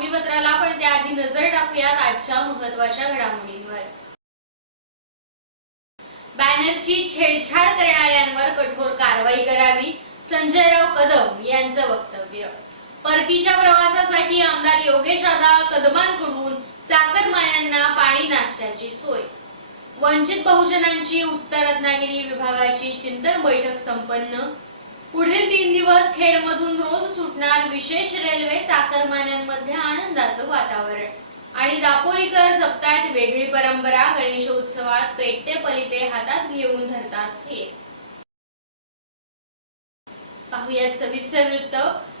बातमीपत्राला, पण त्याआधी नजर टाकूयात आजच्या महत्त्वाच्या घडामोडींवर। बॅनरची छेडछाड करणाऱ्यांवर कठोर कारवाई करावी, संजयराव कदम यांचं वक्तव्य। परतीच्या प्रवासासाठी आमदार योगेश कदमांकडून चाकरमान्यांना पाणी नाश्त्याची सोय। वंचित बहुजनांची उत्तर रत्नागिरी विभागाची चिंतन बैठक संपन्न। पुढील 3 दिवस खेडमधून रोज सुटणार विशेष रेल्वे, चाकरमान्यांमध्ये आनंदाचं वातावरण। आणि दापोलीकर जपतायत वेगळी परंपरा, गणेशोत्सवात पेटते पलिते हातात घेऊन धरतात फेर। पाहुयात सविस्तर वृत्त।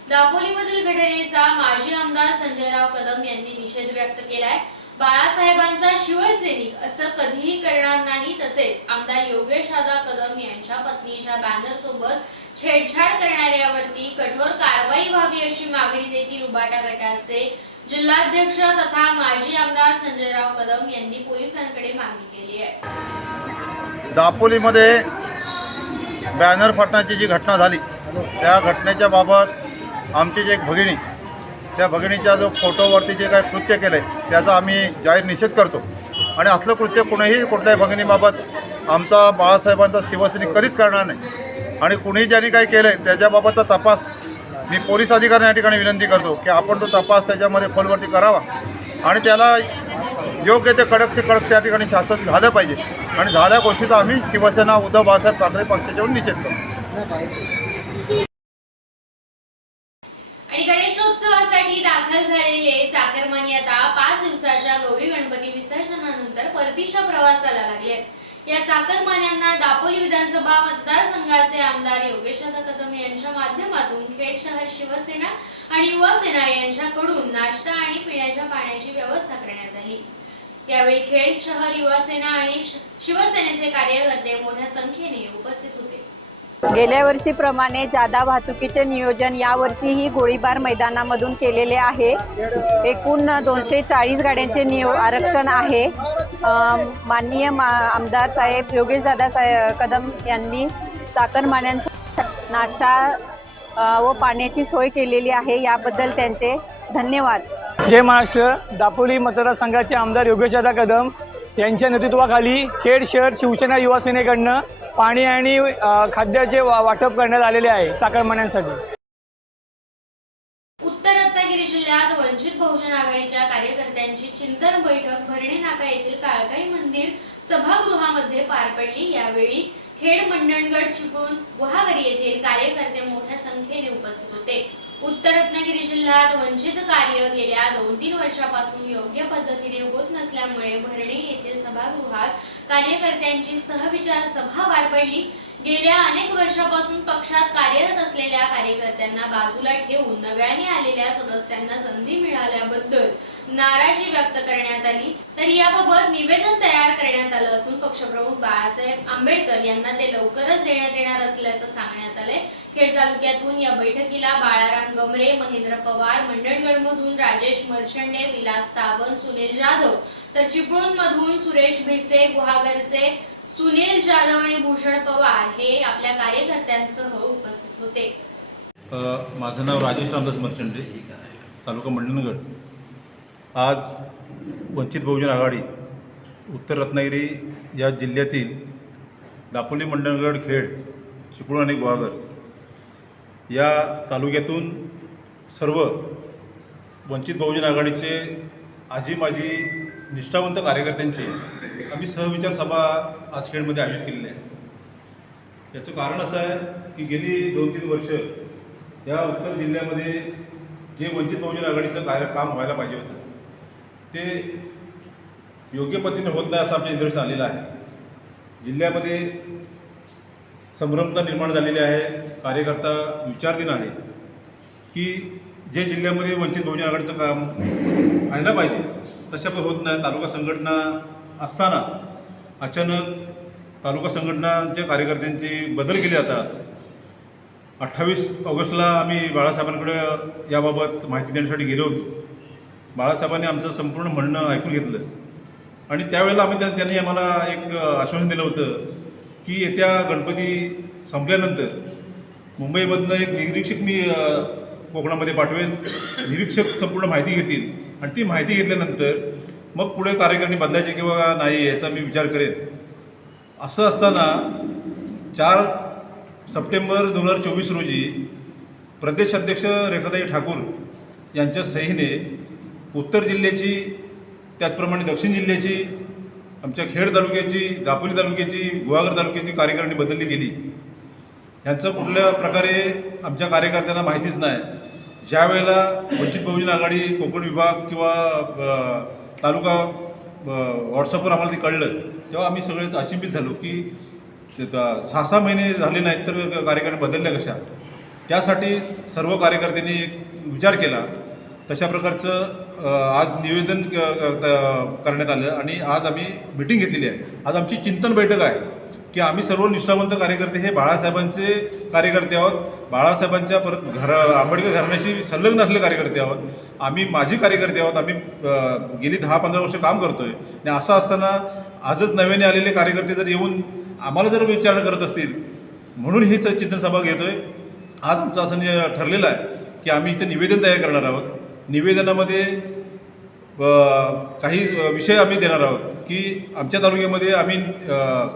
दापोलीमधील घटनेचा माजी आमदार संजयराव कदम यांनी निषेध व्यक्त केलाय। बाळासाहेबांचा शिवसैनिक असं कधीही करणार नाही, तसेच आमदार योगेश कदम यांच्या पत्नीच्या बॅनर सोबत छेडछाड करणाऱ्यावरती कठोर कारवाई व्हावी अशी मागणी देखील उबाटा गटाचे जिल्हाध्यक्ष तथा माजी आमदार संजयराव कदम यांनी पोलिसांकडे मागणी केली आहे। दापोलीमध्ये बॅनर फाटण्याची जी घटना झाली, त्या घटनेच्या बाबत आमची जी एक भगिनी, त्या भगिनीच्या जो फोटोवरती जे काही कृत्य केलं आहे त्याचा आम्ही जाहीर निषेध करतो। आणि असलं कृत्य कुठल्याही भगिनीबाबत आमचा बाळासाहेबांचा शिवसैनिक कधीच करणार नाही। आणि कुणीही ज्यांनी काही केलं आहे त्याच्याबाबतचा तपास मी पोलीस अधिकाऱ्यांना या ठिकाणी विनंती करतो की आपण तो तपास त्याच्यामध्ये खोलवरती करावा आणि त्याला योग्य ते कडक त्या ठिकाणी शासन झालं पाहिजे। आणि झाल्या गोष्टीचा आम्ही शिवसेना उद्धव बाळासाहेब ठाकरे पक्षाच्यावर निषेध करतो। आणि गणेशोत्सवासाठी दाखल झालेले चाकरमानी आता 5 दिवसाच्या गौरी गणपती विसर्जनानंतर परतीच्या प्रवासाला लागलेत। या चाकरमान्यांना दापोली विधानसभा मतदारसंघाचे आमदार योगेश कदम यांच्या माध्यमातून खेड शहर शिवसेना आणि युवा सेना यांच्याकडून नाश्ता आणि पिण्याच्या पाण्याची व्यवस्था करण्यात आली। यावेळी खेड शहर युवा सेना आणि शिवसेनेचे कार्यकर्ते मोठ्या संख्येने उपस्थित होते। गेल्या वर्षीप्रमाणे जादा वाहतुकीचे नियोजन यावर्षीही गोळीबार मैदानामधून केलेले आहे। एकूण 240 गाड्यांचे आरक्षण आहे। माननीय आमदार साहेब योगेश कदम यांनी चाकरमान्यांसाठी नाश्ता व पाण्याची सोय केलेली आहे, याबद्दल त्यांचे धन्यवाद। जय महाराष्ट्र। दापोली मतदारसंघाचे आमदार योगेश कदम यांच्या नेतृत्वाखाली खेड शहर शिवसेना युवा सेनेकडनं पाणी आणि खाद्याचे वाटप करण्यात आलेले आहे चाकरमान्यांसाठी। उत्तर रत्नागिरी जिल्ह्यात वंचित बहुजन आघाडीच्या कार्यकर्त्यांची चिंतन बैठक भरणे नाका येथील काळकाई मंदिर सभागृहामध्ये पार पडली। यावेळी खेड मंडणगड चिपळूण गुहागरी येथील कार्यकर्ते मोठ्या संख्येने उपस्थित होते। उत्तर रत्नागिरी जिल्ह्यात वंचित कार्य गेल्या 2-3 वर्षापासून योग्य पद्धतीने होत नसल्यामुळे भरणे येथील सभागृहात कार्यकर्त्यांची सहविचार सभा पार पडली। गेल्या अनेक वर्षापासून पक्षात कार्यरत असलेल्या कार्यकर्त्यांना बाजूला ठेवून नव्याने आलेल्या सदस्यांना संधी मिळाल्याबद्दल नाराजी व्यक्त करण्यात आली। तर याबाबत निवेदन तयार करण्यात आलं असून पक्षप्रमुख बाळासाहेब आंबेडकर यांना ते लवकरच देण्यात येणार असल्याचं सांगण्यात आलंय। खेड तालुक्यातून या बैठकीला बाळाराम गमरे, महेंद्र पवार, मंडणगडमधून राजेश मर्चंडे, विलास सावंत, सुनील जाधव, तर चिपळूणमधून सुरेश भिसे, गुहागरचे सुनील जाधव आणि भूषण पवार हे आपल्या कार्यकर्त्यांसह उपस्थित होते। माझं नाव राजेश रामदास मर्चंडे, तालुका मंडणगड। आज वंचित बहुजन आघाडी उत्तर रत्नागिरी या जिल्ह्यातील दापोली, मंडणगड, खेड, चिपळूण आणि गुहागर या तालुक्यातून सर्व वंचित बहुजन आघाडीचे आजी माजी निष्ठावंत कार्यकर्त्यांची आम्ही सहविचार सभा आज खेडमध्ये आयोजित केलेली आहे। याचं कारण असं आहे की गेली 2-3 वर्ष या उत्तर जिल्ह्यामध्ये जे वंचित बहुजन आघाडीचं काम व्हायला पाहिजे होतं ते योग्य पद्धतीने होत नाही असं आमच्या निदर्शनास आलेलं आहे। जिल्ह्यामध्ये संभ्रमता निर्माण झालेली आहे, कार्यकर्ता विचारधीन आहे की जे जिल्ह्यामध्ये वंचित बहुजन आघाडीचं काम व्हायला पाहिजे तशा पण होत नाही। तालुका संघटना असताना अचानक तालुका संघटनांच्या कार्यकर्त्यांची बदल केले जातात। 28 ऑगस्टला आम्ही बाळासाहेबांकडे याबाबत माहिती देण्यासाठी गेलो होतो। बाळासाहेबांनी आमचं संपूर्ण म्हणणं ऐकून घेतलं आणि त्यावेळेला त्यांनी आम्हाला एक आश्वासन दिलं होतं की येत्या गणपती संपल्यानंतर मुंबईमधनं एक निरीक्षक मी कोकणामध्ये पाठवेल, निरीक्षक संपूर्ण माहिती घेतील आणि ती माहिती घेतल्यानंतर मग पुढे कार्यकारिणी बदलायची किंवा नाही याचा मी विचार करेन. असं असताना 4 सप्टेंबर 2024 रोजी प्रदेश अध्यक्ष रेखाताई ठाकूर यांच्या सहीने उत्तर जिल्ह्याची, त्याचप्रमाणे दक्षिण जिल्ह्याची, आमच्या खेड तालुक्याची, दापोली तालुक्याची, गुहागर तालुक्याची कार्यकारिणी बदलली गेली. यांचं कुठल्या प्रकारे आमच्या कार्यकर्त्यांना माहितीच नाही. ज्या वेळेला वंचित बहुजन आघाडी कोकण विभाग किंवा तालुका व्हॉट्सअपवर आम्हाला ते कळलं तेव्हा आम्ही सगळेच अचंबित झालो की 6-6 महिने झाले नाहीत तर कार्यकारिणी बदलल्या कशा. त्यासाठी सर्व कार्यकर्त्यांनी एक विचार केला. तशा प्रकारचं आज निवेदन करण्यात आलं आणि आज आम्ही मीटिंग घेतलेली आहे. आज आमची चिंतन बैठक आहे की आम्ही सर्व निष्ठावंत कार्यकर्ते हे बाळासाहेबांचे कार्यकर्ते आहोत. बाळासाहेबांच्या परत आंबेडकर घराण्याशी संलग्न असलेले कार्यकर्ते आहोत. आम्ही माजी कार्यकर्ते आहोत. आम्ही गेली 10-15 वर्ष काम करतो आहे आणि असं असताना आजच नव्याने आलेले कार्यकर्ते जर येऊन आम्हाला जर विचारणा करत असतील म्हणून ही चिंतन सभा घेतो आहे. आज आमचं असं ठरलेलं आहे की आम्ही इथे निवेदन तयार करणार आहोत. निवेदनामध्ये काही विषय आम्ही देणार आहोत की आमच्या तालुक्यामध्ये आम्ही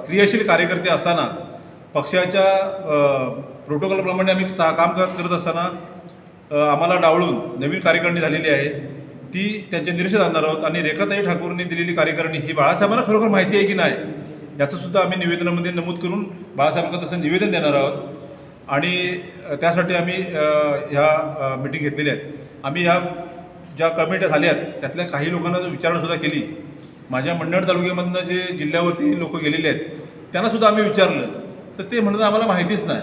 क्रियाशील कार्यकर्ते असताना पक्षाच्या प्रोटोकॉलप्रमाणे आम्ही कामकाज करत असताना आम्हाला डावळून नवीन कार्यकारिणी झालेली आहे ती त्यांच्या निरीक्षण आणणार आहोत. आणि रेखाताई ठाकूरने दिलेली कार्यकारिणी ही बाळासाहेबांना खरोखर माहिती आहे की नाही याचंसुद्धा आम्ही निवेदनामध्ये नमूद करून बाळासाहेबांना तसं निवेदन देणार आहोत. आणि त्यासाठी आम्ही ह्या मीटिंग घेतलेल्या आहेत. आम्ही ह्या ज्या कमिट्या झाल्या आहेत त्यातल्या काही लोकांना विचारणंसुद्धा केली. माझ्या मंडण तालुक्यामधनं जे जिल्ह्यावरती लोक गेलेले आहेत त्यांनासुद्धा आम्ही विचारलं तर ते म्हणतात आम्हाला माहितीच नाही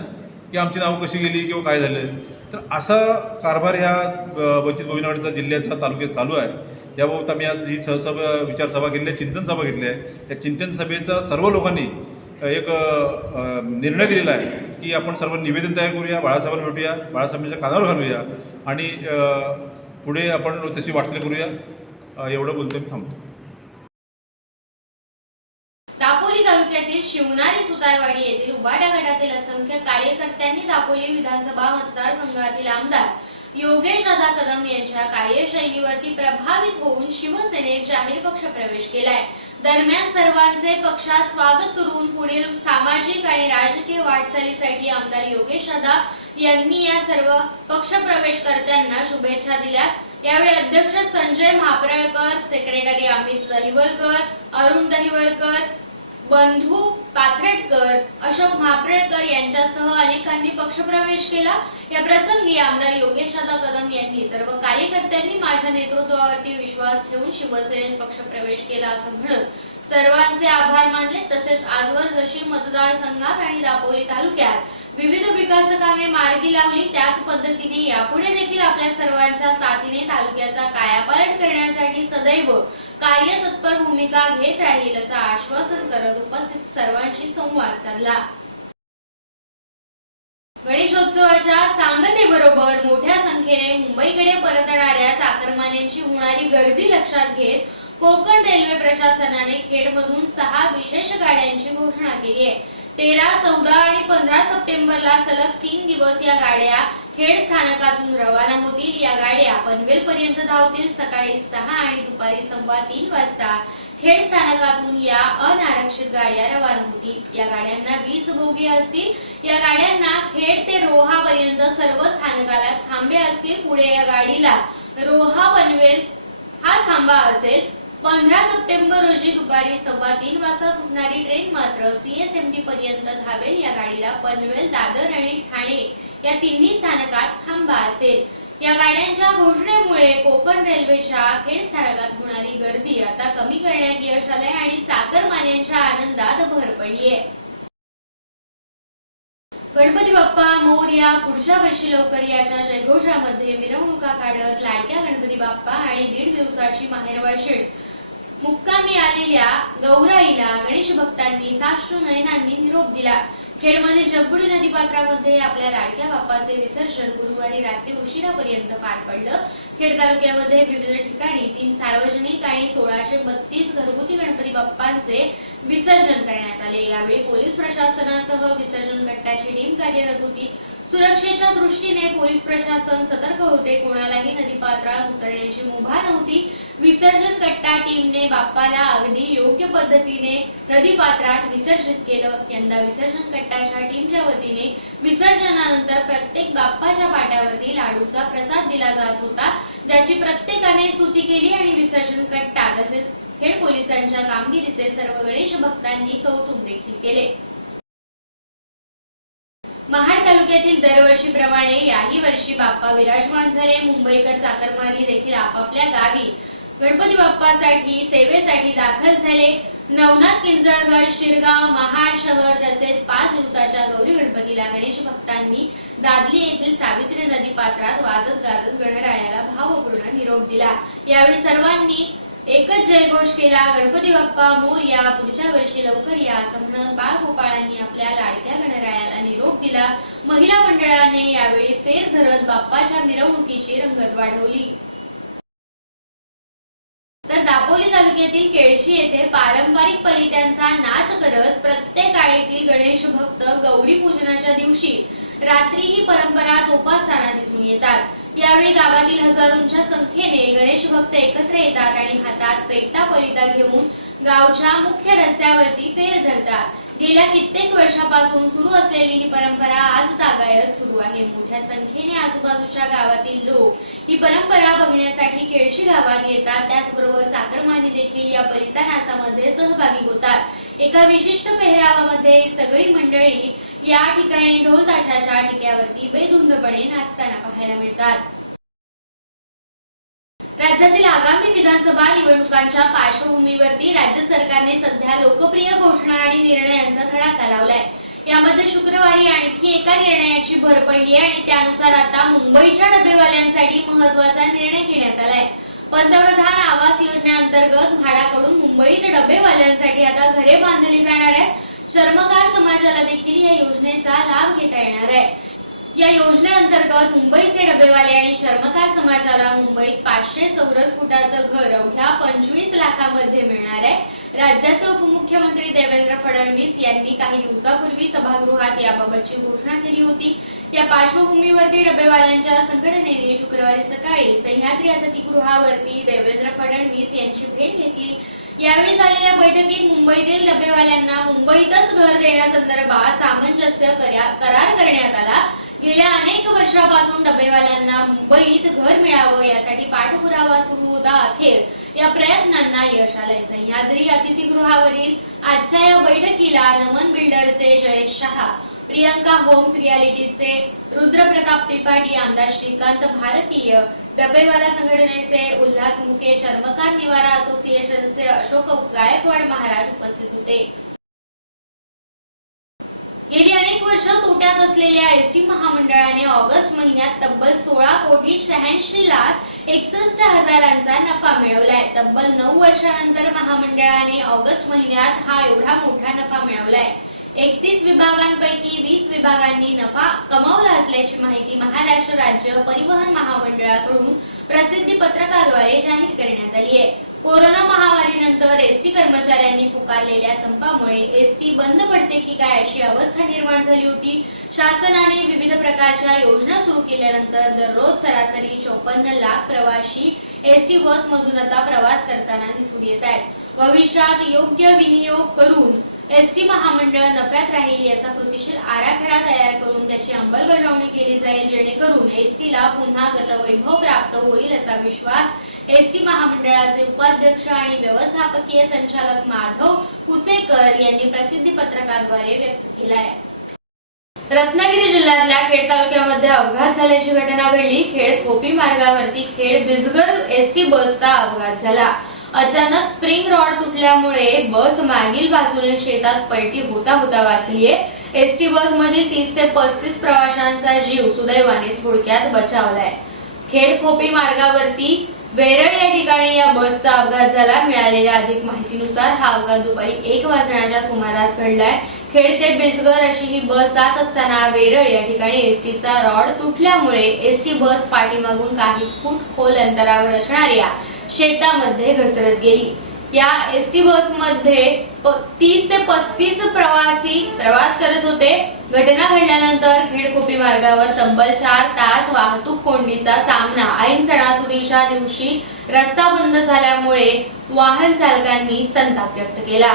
की आमची नावं कशी गेली किंवा काय झालं. तर असा कारभार ह्या वंचित बहुजन आघाडीचा जिल्ह्याचा तालुक्यात चालू आहे. याबाबत आम्ही आज ही विचारसभा घेतली आहे, चिंतन सभा घेतली आहे. या चिंतन सभेचा सर्व लोकांनी एक निर्णय दिलेला आहे की आपण सर्व निवेदन तयार करूया, बाळासाहेबांना भेटूया, बाळासाहेबांच्या कानावर घालूया आणि पुढे आपण त्याची वाटचाल करूया. एवढं बोलतो मी थांबतो. दापोली तालुक्यातील शिवनारी सुतारवाडी येथील उबाटा गटातील असंख्य कार्यकर्त्यांनी दापोली विधानसभा मतदारसंघातील आमदार योगेश दादा कदम यांच्या कार्यशैलीवरती प्रभावित होऊन शिवसेनेत जाहीर पक्ष प्रवेश केलाय. दरम्यान सर्वांचे पक्षात स्वागत करून पुढील सामाजिक आणि राजकीय वाटचालीसाठी आमदार योगेश दादा यांनी या सर्व पक्षप्रवेशकर्त्यांना शुभेच्छा दिल्या. यावेळी अध्यक्ष संजय महाप्रळकर, सेक्रेटरी अमित दहिवलकर, अरुण दहिवलकर, बंधू पाथरेटकर, अशोक महाप्रळकर यांच्यासह अनेकांनी पक्षप्रवेश केला. या प्रसंगी आमदार योगेश दादा कदम यांनी सर्व कार्यकर्त्यांनी माझ्या नेतृत्वावरती विश्वास ठेवून शिवसेनेत पक्षप्रवेश केला असं म्हणत सर्वांचे आभार मानले. तसेच आजवर जशी मतदारसंघात आणि दापोली तालुक्यात विविध विकास कामे मार्गी लावली त्याच पद्धतीने यापुढे देखील आपल्या सर्वांच्या साथीने तालुक्याचा कायापालट करण्यासाठी सदैव कार्यतत्पर भूमिका घेत राहील असं आश्वासन करत उपस्थित सर्वांशी संवाद साधला. गणेशोत्सवाच्या सांगतेबरोबर मोठ्या संख्येने मुंबईकडे परतणाऱ्या चाकरमान्यांची होणारी गर्दी लक्षात घेत कोकण रेल्वे प्रशासनाने खेडमधून 6 विशेष गाड्यांची घोषणा केली आहे. 13, 14 आणि 15 सप्टेंबरला सलग 3 दिवस या गाड्या खेड स्थानकातून रवाना होतील. या गाड्या पनवेल पर्यंत धावतील. सकाळी 6 आणि दुपारी 3:15 वाजता खेड स्थानकातून या अनारक्षित गाड्या रवाना होतील. या गाड्यांना 20 बोगी असतील. या गाड्यांना खेड ते रोहा पर्यंत सर्व स्थानकाला थांबे असतील. पुढे या गाडीला रोहा पनवेल हा थांबा असेल. 15 सप्टेंबर रोजी दुपारी 3:15 वाजता सुटणारी ट्रेन मात्र CSMT पर्यंत धावेल. या गाडीला पनवेल, दादर आणि ठाणे या तिन्ही स्थानकात थांबा असेल. या गाड्यांच्या घोषणेमुळे कोकण रेल्वेच्या खेड स्थानकात होणारी गर्दी आता कमी करण्यात यश आलंय आणि चाकरमान्यांच्या आनंदात भर पडली आहे. गणपती बाप्पा मोरया, पुढच्या वर्षी लवकर याच्या जयघोषामध्ये मिरवणुका काढत लाडक्या गणपती बाप्पा आणि 1.5 दिवसाची माहेरवाशीण मुक्कामी आलेल्या गौराईला गणेश भक्तांनी साश्रू नयनांनी निरोप दिला. खेडमध्ये जगबुडी नदीपात्रामध्ये आपल्या लाडक्या बाप्पाचे विसर्जन गुरुवारी रात्री उशिरापर्यंत पार पडलं. खेड तालुक्यामध्ये विविध ठिकाणी 3 सार्वजनिक आणि 1632 घरगुती गणपती बाप्पांचे विसर्जन करण्यात आले. यावेळी पोलीस प्रशासनासह विसर्जन गटाची टीम कार्यरत होती. सुरक्षेच्या दृष्टीने पोलीस प्रशासन सतर्क होते. कोणालाही नदीपात्रात उतरण्याची मुभा नव्हती. विसर्जन कट्टा टीमने बाप्पाला अगदी योग्य पद्धतीने नदीपात्रात विसर्जित केलं. यंदा विसर्जन कट्टाच्या टीमच्या वतीने विसर्जनानंतर प्रत्येक बाप्पाच्या पाट्यावरती लाडूचा प्रसाद दिला जात होता, ज्याची प्रत्येकाने स्तुती केली आणि विसर्जन कट्टा तसेच खेड पोलिसांच्या कामगिरीचे सर्व गणेश भक्तांनी कौतुक देखील केले. महाड तालुक्यातील दरवर्षीप्रमाणे याही वर्षी बाप्पा विराजमान झाले. मुंबईकर चाकरमानी देखील आपापल्या गावी गणपती बाप्पासाठी सेवेसाठी दाखल झाले. नवनाथ, किंजळगड, शिरगाव, महाड शहर तसेच 5 दिवसाच्या गौरी गणपतीला गणेश भक्तांनी दादली येथील सावित्री नदी पात्रात वाजत गाजत गणरायाला भावपूर्ण निरोप दिला. यावेळी सर्वांनी एकच जयघोष केला. गणपती बाप्पा मोरया, पुढच्या वर्षी लवकर या असं म्हणत बाळगोपाळांनी आपल्या लाडक्या गणरायाला निरोप दिला. महिला मंडळाने यावेळी फेर धरत बाप्पाच्या मिरवणुकीची रंगत वाढवली. तर दापोली तालुक्यातील केळशी येथे पारंपरिक पलित्यांचा नाच करत प्रत्येक आळीतील गणेश भक्त गौरी पूजनाच्या दिवशी रात्री ही परंपरा जोपासताना दिसून येतात. यावेळी गावातील हजारोंच्या संख्येने गणेश भक्त एकत्र येतात आणि हातात पेटा पलिता घेऊन गावच्या मुख्य रस्त्यावरती फेर धरतात. गेल्या कित्येक वर्षापासून सुरू असलेली ही परंपरा आज तागायत सुरू आहे. मोठ्या संख्येने आजूबाजूच्या गावातील लोक ही परंपरा बघण्यासाठी केळशी गावात येतात. त्याचबरोबर चाकरमानी देखील या पलिता नाचामध्ये सहभागी होतात. एका विशिष्ट पेहरावामध्ये सगळी मंडळी या ठिकाणी ढोल ताशाच्या ठिक्यावरती बेधुंदपणे नाचताना पाहायला मिळतात. राज्यातील आगामी विधानसभा निवडणुकांच्या पार्श्वभूमीवरती राज्य सरकारने सध्या लोकप्रिय घोषणा आणि निर्णयांचा धडाका लावलाय. यामध्ये शुक्रवारी आणखी एका निर्णयाची भर पडली आहे आणि त्यानुसार आता मुंबईच्या डबेवाल्यांसाठी महत्त्वाचा निर्णय घेण्यात आलाय. पंतप्रधान आवास योजनेअंतर्गत म्हाडाकडून मुंबईत डबेवाल्यांसाठी आता घरे बांधली जाणार आहेत. चर्मकार समाजाला देखील या योजनेचा लाभ घेता येणार आहे. या योजनेअंतर्गत मुंबईचे डबेवाले आणि चर्मकार समाजाला मुंबईत 500 चौरस फुटाचं घर अवघ्या 25 लाखांमध्ये मिळणार आहे. राज्याचे उपमुख्यमंत्री देवेंद्र फडणवीस यांनी काही दिवसापूर्वी सभागृहात याबाबतची घोषणा केली होती. या पार्श्वभूमीवरती डबेवाल्यांच्या संघटनेने शुक्रवारी सकाळी सह्याद्री अतिथीगृहावरती देवेंद्र फडणवीस यांची भेट घेतली. यावेळी झालेल्या बैठकीत मुंबईतील डबेवाल्यांना मुंबईतच घर देण्यासंदर्भात सामंजस्य करार करण्यात आला. गेल्या अनेक वर्षापासून डबेवाल्यांना मुंबईत घर मिळावं यासाठी पाठपुरावा सुरू होता. अखेर या प्रयत्नांना यश आलंय. सह्याद्री अतिथीगृहावरील आजच्या या बैठकीला नमन बिल्डरचे जयेश शहा, प्रियंका होम्स रियालिटीचे रुद्रप्रताप त्रिपाठी, आमदार श्रीकांत भारतीय, डबेवाला संघटनेचे उल्हास मुके, चर्मकार निवारा असोसिएशनचे अशोक गायकवाड महाराज उपस्थित होते. गेली अनेक वर्ष तोट्यात असलेल्या एसटी महामंडळाने ऑगस्ट महिन्यात तब्बल 16,86,61,000चा नफा मिळवलाय. तब्बल 9 वर्षानंतर महामंडळाने ऑगस्ट महिन्यात हा एवढा मोठा नफा मिळवलाय. 31 विभागांपैकी 20 विभागांनी नफा कमावला असल्याची माहिती महाराष्ट्र राज्य परिवहन महामंडळाकडून प्रसिद्धी पत्रकाद्वारे जाहीर करण्यात आली आहे. कोरोना महामारीनंतर एसटी कर्मचाऱ्यांनी पुकारलेल्या संपामुळे एसटी बंद पडते की काय अशी अवस्था निर्माण झाली होती. शासनाने विविध प्रकारच्या योजना सुरू केल्यानंतर दररोज सरासरी 54 लाख प्रवासी एसटी बसमधून आता प्रवास करताना दिसून येत आहेत. भविष्यात योग्य विनियोग करून एसटी महामंडळ नफ्यात राहील याचा कृतीशील आराखडा तयार करून त्याची अंमलबजावणी केली जाईल, जेणेकरून एसटीला पुन्हा गतवैभव प्राप्त होईल असा विश्वास एसटी महामंडळाचे उपाध्यक्ष आणि व्यवस्थापकीय संचालक माधव कुसेकर यांनी प्रसिद्धी पत्रकाद्वारे व्यक्त केलाय. रत्नागिरी जिल्ह्यातल्या खेड तालुक्यामध्ये अपघात झाल्याची घटना घडली. खेड खोपी मार्गावरती खेड बिजगर एसटी बसचा अपघात झाला. अचानक स्प्रिंग रॉड तुटल्यामुळे बस मागील बाजूने शेतात पलटी होता वाचलीये. एसटी बस मधील 30 ते 35 प्रवाशांचा जीव सुदैवाने थोडक्यात बचावलाय. खेड खोपी मार्गावरती वेरळ या ठिकाणी या बसचा अपघात झाला. मिळालेल्या अधिक माहितीनुसार हा अपघात दुपारी 1 वाजण्याच्या सुमारास घडलाय. खेड ते बिजगर अशी ही बस जात असताना वेरळ या ठिकाणी एसटीचा रॉड तुटल्यामुळे एसटी बस पाठीमागून काही फूट खोल अंतरावर असणाऱ्या शेतामध्ये घसरत गेली. या एसटी बसमध्ये 30 ते 35 प्रवासी प्रवास करत होते। घटना घडल्यानंतर खेड-खोपी मार्गावर तब्बल 4 तास वाहतूक कोंडीचा सामना। ऐन सणासुदीच्या दिवशी रस्ता बंद झाल्यामुळे वाहन चालकांनी संताप व्यक्त केला।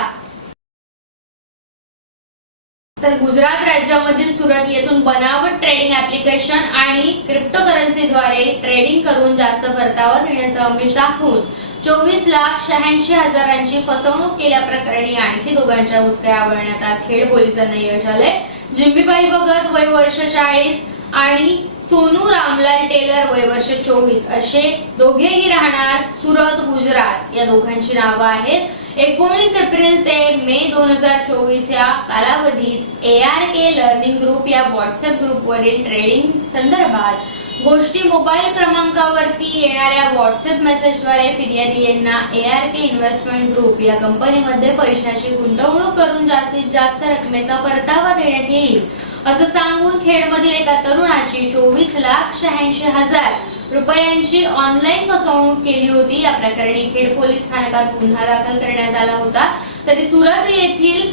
तर गुजरात राज्यामधील सुरत येथून बनावट ट्रेडिंग ऍप्लिकेशन आणि क्रिप्टोकरन्सीद्वारे ट्रेडिंग करून जास्त परतावा देण्याचं आमिष दाखवून 24,86,000ची फसवणूक केल्याप्रकरणी आणखी दोघांच्या मुसक्या आवळण्यात खेड पोलिसांना यश आले। जिम्मीबाई भगत वय वर्ष 40 आणि सोनू रामलाल टेलर वय वर्ष 24 असे दोघेही राहणार सुरत गुजरात या दोघांची नावे आहेत। 19 एप्रिल ते मे 2024 या कालावधीत ARK लर्निंग ग्रुप या व्हॉट्सअप ग्रुपवरील ट्रेडिंग संदर्भात गोष्टी मोबाईल क्रमांकावरती येणाऱ्या व्हॉट्सअप मेसेजद्वारे फिर्यादी यांना ARK इन्व्हेस्टमेंट ग्रुप या कंपनीमध्ये पैशाची गुंतवणूक करून जास्तीत जास्त रकमेचा परतावा देण्यात येईल असं सांगून खेडमधील एका तरुणाची 24,86,000 रुपयांची ऑनलाईन फसवणूक केली होती। या प्रकरणी खेड पोलीस स्थानकात गुन्हा दाखल करण्यात आला होता। तरी सुरत येथील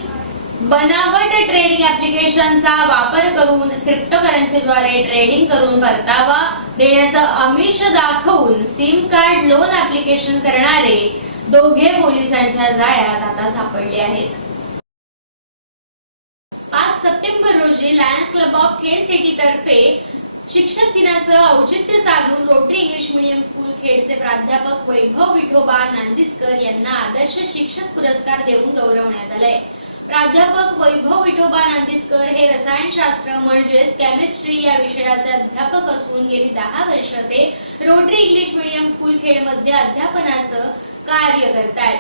बनावट ट्रेडिंग ऍप्लिकेशनचा वापर करून क्रिप्टोकरन्सीद्वारे ट्रेडिंग करून परतावा देण्याचं आमिष दाखवून सिम कार्ड लोन ऍप्लिकेशन करणारे दोघे पोलिसांच्या जाळ्यात आता सापडले आहेत। 5 सप्टेंबर रोजी Lions Club of Khed city तर्फे शिक्षक दिनाचं औचित्य साधून रोटरी इंग्लिश मीडियम स्कूल खेडचे प्राध्यापक वैभव विठोबा नांदिस्कर यांना आदर्श शिक्षक पुरस्कार देऊन गौरवण्यात आले। प्राध्यापक वैभव विठोबा नांदिस्कर हे रसायनशास्त्र म्हणजेच केमिस्ट्री या विषयाचे अध्यापक असून गेली 10 वर्ष ते रोटरी इंग्लिश मीडियम स्कूल खेडमध्ये अध्यापनाचं कार्य करतात।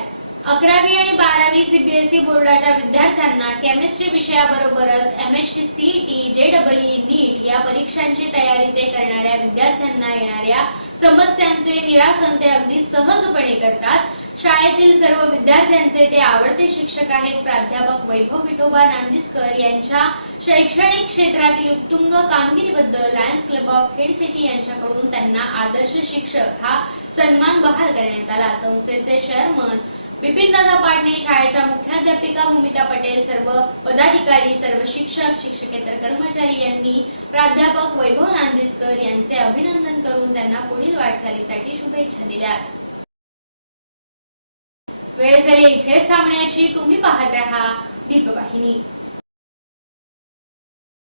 11वी आणि 12वी CBSE बोर्डाच्या विद्यार्थ्यांना केमिस्ट्री विषयाबरोबरच MSc CET JEE नीट या परीक्षांची तयारी ते करणाऱ्या विद्यार्थ्यांना येणाऱ्या समस्यांचे निरासन ते अगदी सहजपणे करतात। शाळेतील सर्व विद्यार्थ्यांचे ते आवडते शिक्षक आहेत। प्राध्यापक वैभव विठोबा नांदिस्कर यांच्या शैक्षणिक क्षेत्रातील उत्तुंग कामगिरीबद्दल Lions Club of Khed city यांच्याकडून त्यांना आदर्श शिक्षक हा सन्मान बहाल करण्यात आला। संस्थेचे चेअरमन विपिनदादा पाटणे, शाळेच्या मुख्याध्यापिका भूमिता पटेल, सर्व पदाधिकारी, सर्व शिक्षक, शिक्षकेतर कर्मचारी यांनी प्राध्यापक वैभव नांदिस्कर यांचे अभिनंदन करून त्यांना पुढील वाटचालीसाठी शुभेच्छा दिल्या। वेळ झाली इथेच थांबण्याची। तुम्ही पाहत रहा दीपवाहिनी।